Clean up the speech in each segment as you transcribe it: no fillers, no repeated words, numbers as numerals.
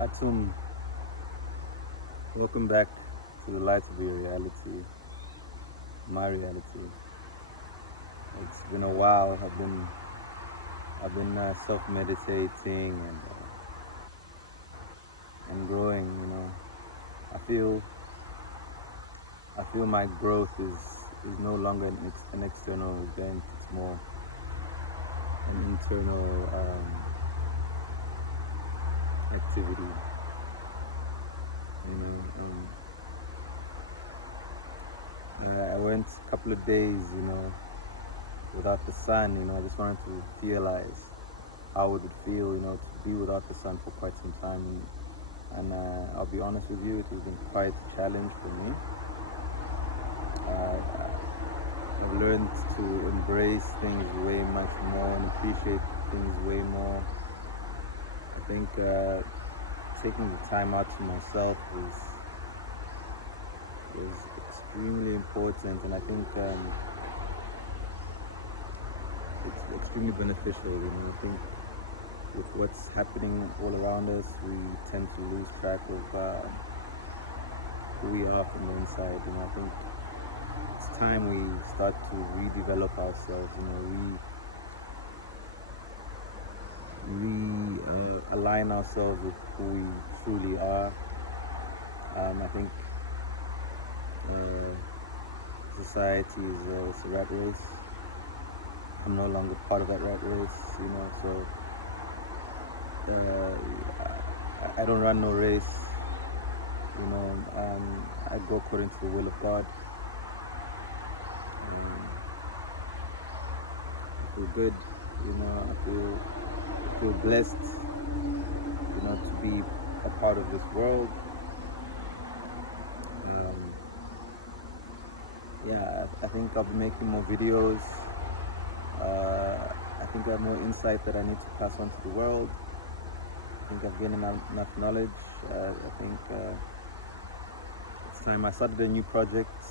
Atum, welcome back to the light of your reality, my reality. It's been a while. I've been self-meditating and growing. I feel I feel my growth is no longer an external event. It's more an internal activity. You know, I went a couple of days, without the sun. I just wanted to realize how it would feel, to be without the sun for quite some time. And I'll be honest with you, it has been quite a challenge for me. I've learned to embrace things way much more and appreciate things way more. I think taking the time out to myself is extremely important, and I think it's extremely beneficial. I think with what's happening all around us, we tend to lose track of who we are from the inside. I think it's time we start to redevelop ourselves. We align ourselves with who we truly are. I think society is a rat race. I'm no longer part of that rat race, so I don't run no race. I go according to the will of God. I feel good, I feel blessed, to be a part of this world. I think I'll be making more videos. I think I have more insight that I need to pass on to the world. I think I've gained enough knowledge. I think it's time I started a new project.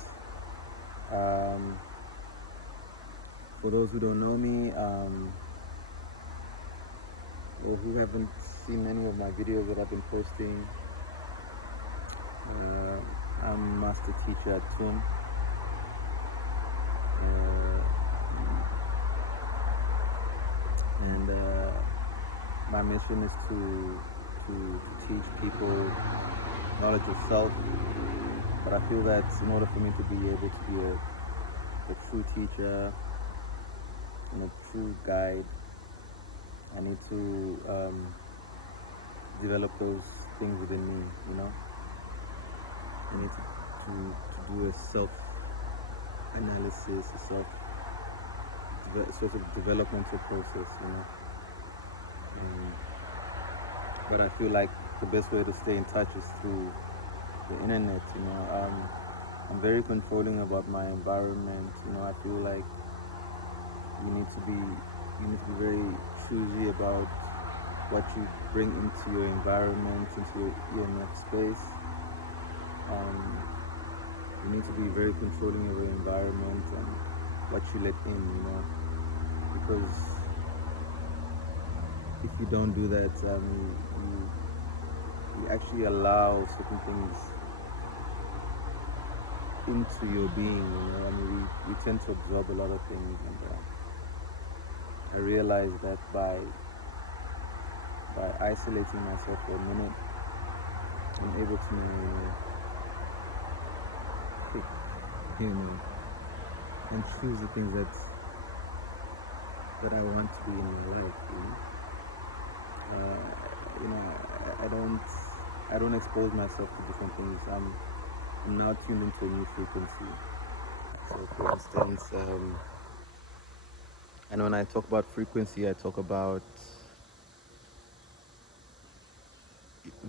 For those who don't know me, or who haven't seen any of my videos that I've been posting, I'm Master Teacher at TUM. And my mission is to teach people knowledge of self. But I feel that in order for me to be able to be a true teacher and a true guide, I need to develop those things within me. I need to do a self-analysis, sort of developmental process. But I feel like the best way to stay in touch is through the internet. I'm very controlling about my environment. I feel like you need to be very choosy about what you bring into your environment, into your net space. You need to be very controlling of your environment and what you let in, because if you don't do that, you actually allow certain things into your being. We tend to absorb a lot of things, and I realized that by isolating myself for a minute, I'm able to pick, and choose the things that I want to be in my life. I don't expose myself to different things. I'm now tuned into a new frequency. So, for instance, and when I talk about frequency, I talk about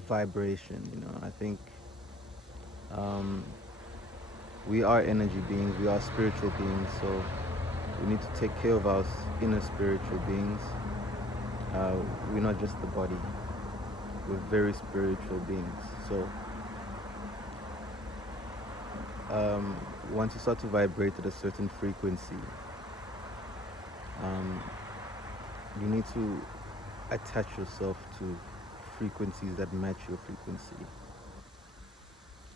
vibration. I think we are energy beings, we are spiritual beings, so we need to take care of our inner spiritual beings. We're not just the body, we're very spiritual beings. So once you start to vibrate at a certain frequency, you need to attach yourself to frequencies that match your frequency.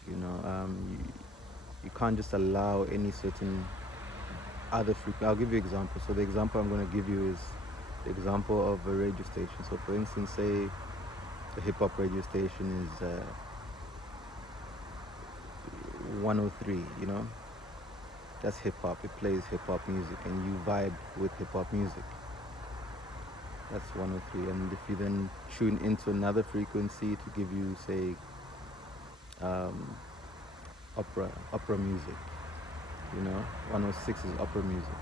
You know, you can't just allow any certain other frequency. I'll give you an example. So the example I'm going to give you is the example of a radio station. So for instance, say the hip hop radio station is 103, you know, that's hip hop. It plays hip hop music and you vibe with hip hop music. That's 103. And if you then tune into another frequency to give you, say, opera music, you know, 106 is opera music,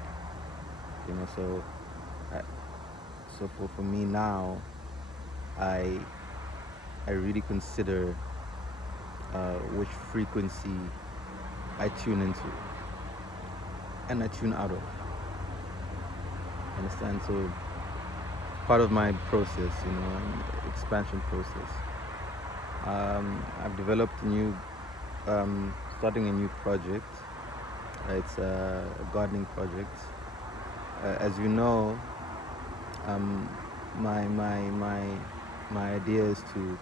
you know. So for me now, I really consider which frequency I tune into and I tune out of. Understand? So part of my process, you know, expansion process. I've developed a new, starting a new project. It's a gardening project. As you know, my idea is to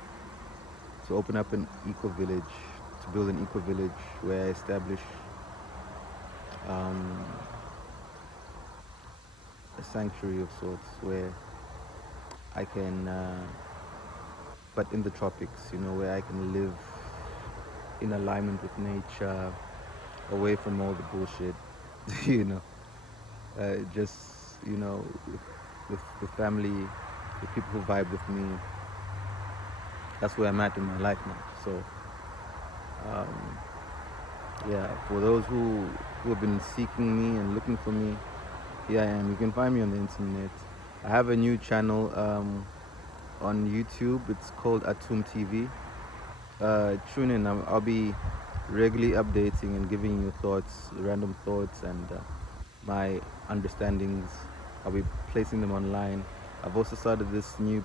open up an eco village, to build an eco village where I establish a sanctuary of sorts where I can, but in the tropics, you know, where I can live in alignment with nature, away from all the bullshit, you know, just, you know, with the family, the people who vibe with me. That's where I'm at in my life now. So, yeah, for those who have been seeking me and looking for me, here I am. You can find me on the internet. I have a new channel on YouTube. It's called Atum TV. Tune in. I'll be regularly updating and giving you thoughts, random thoughts, and my understandings. I'll be placing them online. I've also started this new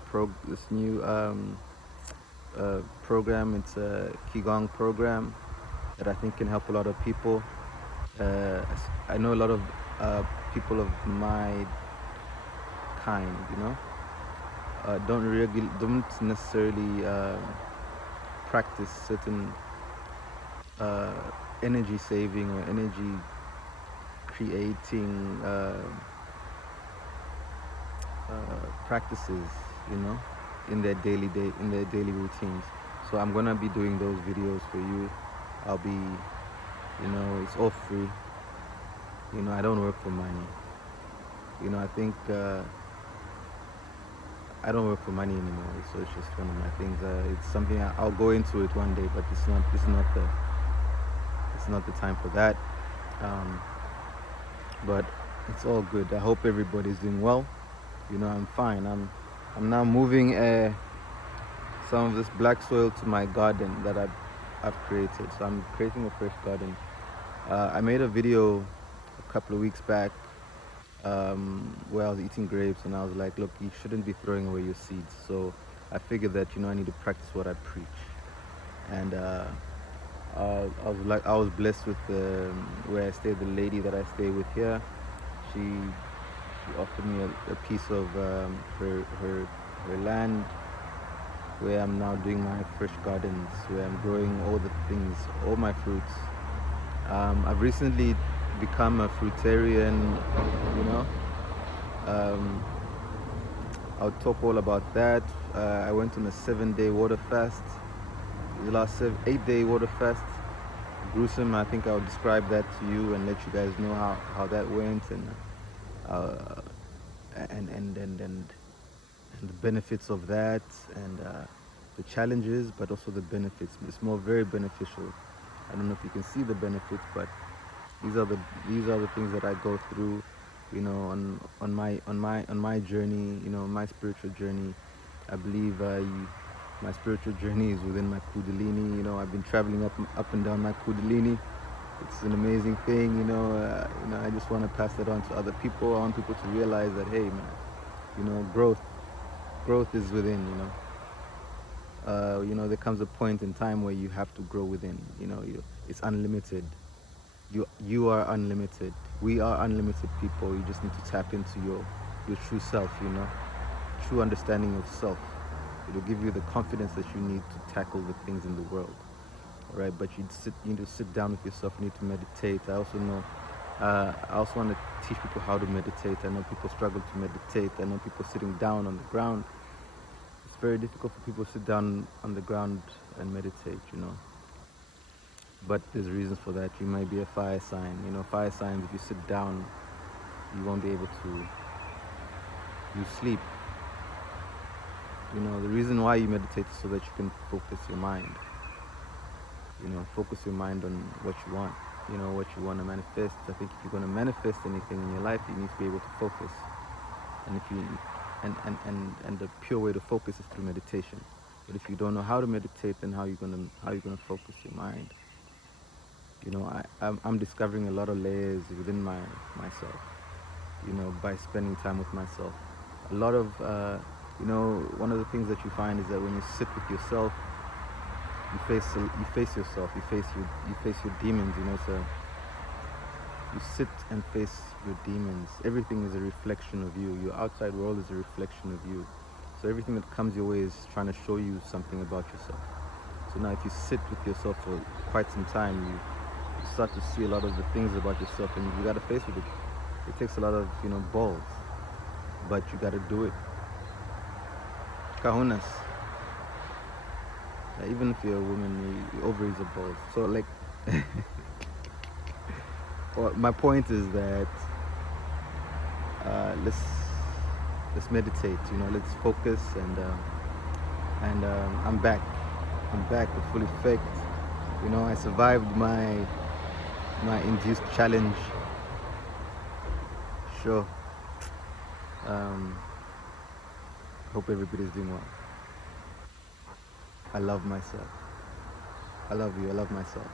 program. It's a Qigong program that I think can help a lot of people. I know a lot of people of my kind, you know, don't necessarily practice certain energy saving or energy creating practices, you know, in their daily routines. So I'm gonna be doing those videos for you. I'll be, you know, it's all free. You know, I don't work for money. You know, I think I don't work for money anymore. So it's just one of my things. It's something I'll go into it one day, but it's not the time for that. But it's all good. I hope everybody's doing well. You know, I'm fine. I'm now moving some of this black soil to my garden that I've created. So I'm creating a fresh garden. I made a video a couple of weeks back where I was eating grapes, and I was like, look, you shouldn't be throwing away your seeds. So I figured that, you know, I need to practice what I preach. And I was blessed with where I stay. The lady that I stay with here, she offered me a piece of her land where I'm now doing my fresh gardens, where I'm growing all the things, all my fruits. I've recently become a fruitarian, you know. I'll talk all about that. I went on a 7-day water fast. The last 8-day water fast, gruesome. I think I'll describe that to you and let you guys know how that went, and the benefits of that, and the challenges, but also the benefits. It's very beneficial. I don't know if you can see the benefits, but these are the things that I go through, you know, on my journey, you know, my spiritual journey. I believe my spiritual journey is within my Kundalini. You know, I've been traveling up and down my Kundalini. It's an amazing thing, you know. I just want to pass that on to other people. I want people to realize that, hey, man, you know, growth is within, you know. You know, there comes a point in time where you have to grow within. You know, it's unlimited. You are unlimited. We are unlimited people. You just need to tap into your true self, you know, true understanding of self. It'll give you the confidence that you need to tackle the things in the world. All right, but you need to sit down with yourself. You need to meditate. I also know. I also want to teach people how to meditate. I know people struggle to meditate. I know people sitting down on the ground. It's very difficult for people to sit down on the ground and meditate. But there's reasons for that. You might be a fire sign. Fire signs. If you sit down, you won't be able to. You sleep. The reason why you meditate is so that you can focus your mind. Focus your mind on what you want. What you want to manifest. I think if you're going to manifest anything in your life, you need to be able to focus. And if you and the pure way to focus is through meditation. But if you don't know how to meditate, then how are you gonna focus your mind? I'm discovering a lot of layers within myself. By spending time with myself. A lot of one of the things that you find is that when you sit with yourself, you face yourself, you face your demons. So you sit and face your demons. Everything is a reflection of you. Your outside world is a reflection of you. So everything that comes your way is trying to show you something about yourself. So now if you sit with yourself for quite some time, you start to see a lot of the things about yourself, and you got to face with it. It takes a lot of balls, but you got to do it. Kahunas. Even if you're a woman, your ovaries are balls. So like, well, my point is that let's meditate. Let's focus, and I'm back. I'm back with full effect. I survived my induced challenge. Sure. Hope everybody's doing well. I love myself. I love you. I love myself.